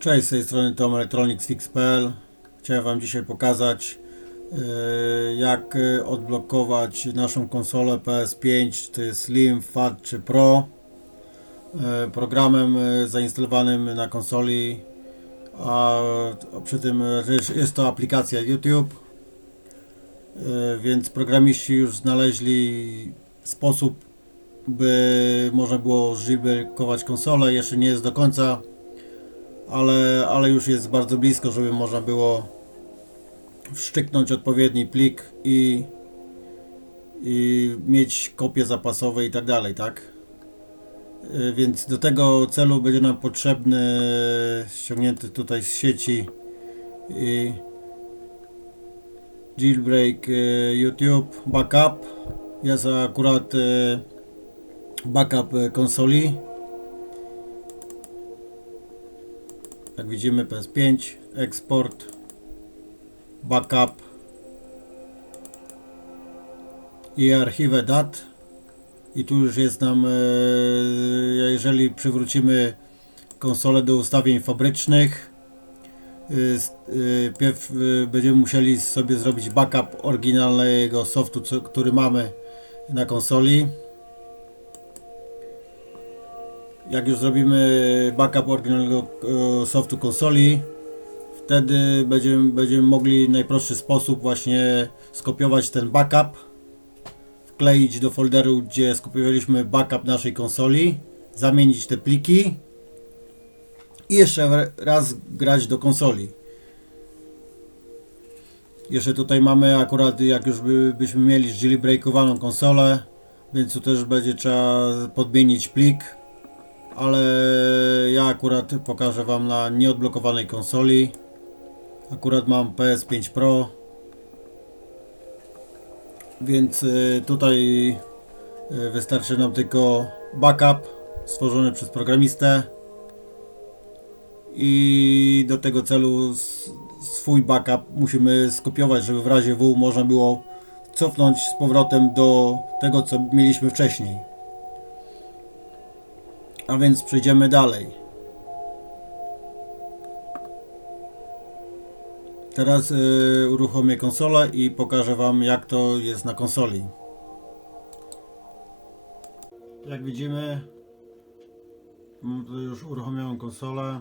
Cześć, z tej strony Tom Electronicsfix.pl Chciałem Wam dzisiaj pokazać e, jak e, odblokować naszą konsolę PS5 czy Slim, Fat czy Pro. E, programem zainstalowanym na konsoli a przy tym jest to aplikacja YouTube. Więc programiści już znaleźli sposób by można było jailbreakować konsolę jeszcze nie jest do końca ale, ale już jest bardzo blisko, żeby można było wszczyknąć odpowiedni plik i, i mieć kopię zapasową i tak dalej, tak? Y, Więc do tego celu będzie nam potrzebny ściągnięty tutaj z sieci i jailbreak y, YouTube backup jest akurat y, backup y, konsoli Jak widzimy PS5, eksport, backup i archiwę dat. I tu już jest nam, e, jeżeli przywrócimy konsolę do ustawień fabrycznych, e, e, będziemy musieli sobie zrobić backup oryginalnego softu, który mamy na konsoli. Jak już zrobimy backup oryginalnego e, softu konsoli, wtedy będziemy, będziemy mogli w najprostszy sposób właśnie skopiować ten backup, wkleić do folderu, gdzie skopiowaliśmy backup naszej konsoli, zamienić te pliki i jeszcze raz grać do konsoli. Jeszcze tutaj mamy akurat, jak już by, byśmy mieli jailbreakowaną konsolę, więc tu też będzie trzeba podmienić plik ale ja akurat pokażę Wam na nieodblokowanej konsoli. Akurat mam PS5 Pro, więc y, tutaj y, wystarczy nam tylko backup stworzony przez programistę i do tego celu swój backup musimy skopiować, żeby w razie W można było cofnąć z powrotem do tego, co mieliśmy wcześniej. A więc przejdziemy dalej. Teraz y, uruchomię konsolę i pokażę Wam jak to jest na konsoli. Jak widzimy mam tutaj już uruchomioną konsolę.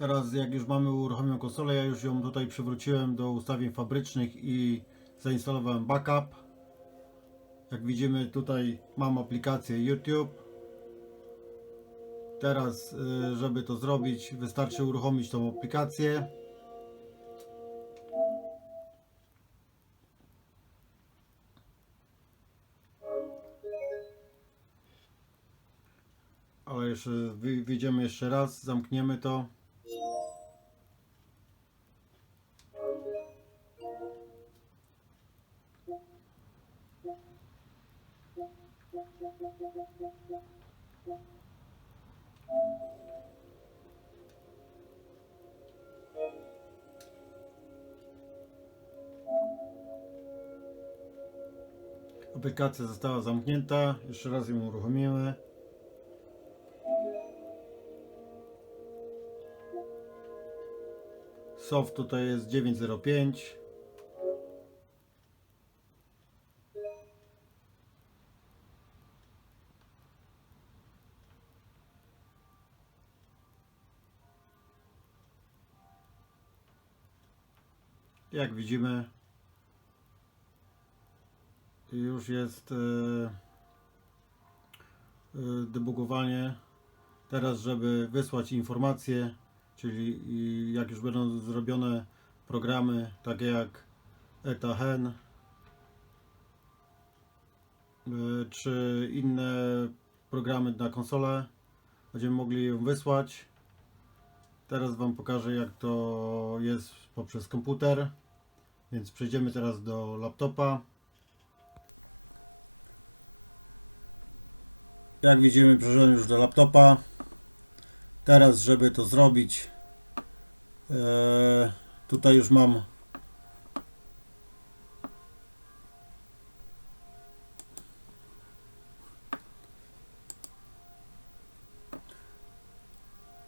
Teraz jak już mamy uruchomioną konsolę, ja już ją tutaj przywróciłem do ustawień fabrycznych i zainstalowałem backup. Jak widzimy tutaj mam aplikację YouTube. Teraz y, żeby to zrobić wystarczy uruchomić tą aplikację. Ale jeszcze wy- wyjdziemy jeszcze raz, zamkniemy to. Aplikacja została zamknięta. Jeszcze raz ją uruchomimy. Soft tutaj jest 905. Jak widzimy, już jest e, e, debugowanie. Teraz, żeby wysłać informacje, czyli jak już będą zrobione programy takie jak ETAHEN e, czy inne programy na konsolę, będziemy mogli ją wysłać. Teraz Wam pokażę jak to jest poprzez komputer. Więc przejdziemy teraz do laptopa. Jak widzimy przeszedłem już do laptopa. Teraz żeby to zrobić e, tutaj już mam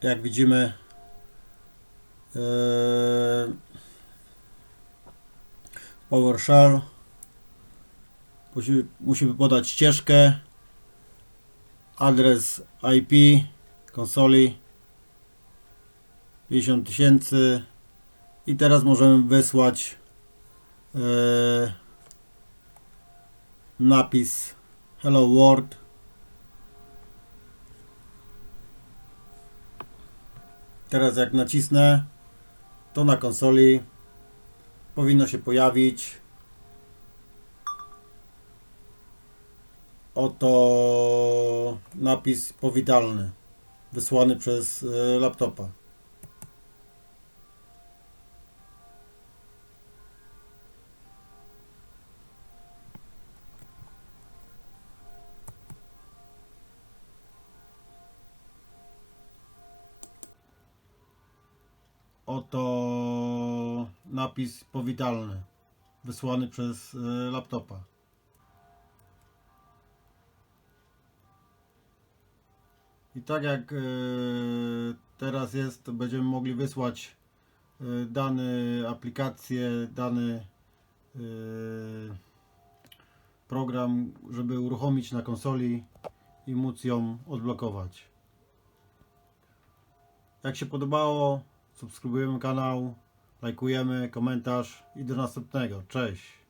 jak widzimy PowerShell musi, musimy podać ścieżkę. Adres IP konsoli. 50 tysięcy. I teraz możemy wysłać e, napis Hello World. Teraz jak nacisnę to na konsoli powinno się pojawić. Oto napis powitalny wysłany przez e, laptopa Oto napis powitalny wysłany przez e, laptopa. I tak jak e, teraz jest, będziemy mogli wysłać e, dane aplikacje, dany program, żeby uruchomić na konsoli i móc ją odblokować. Jak się podobało, subskrybujemy kanał, lajkujemy, komentarz i do następnego. Cześć!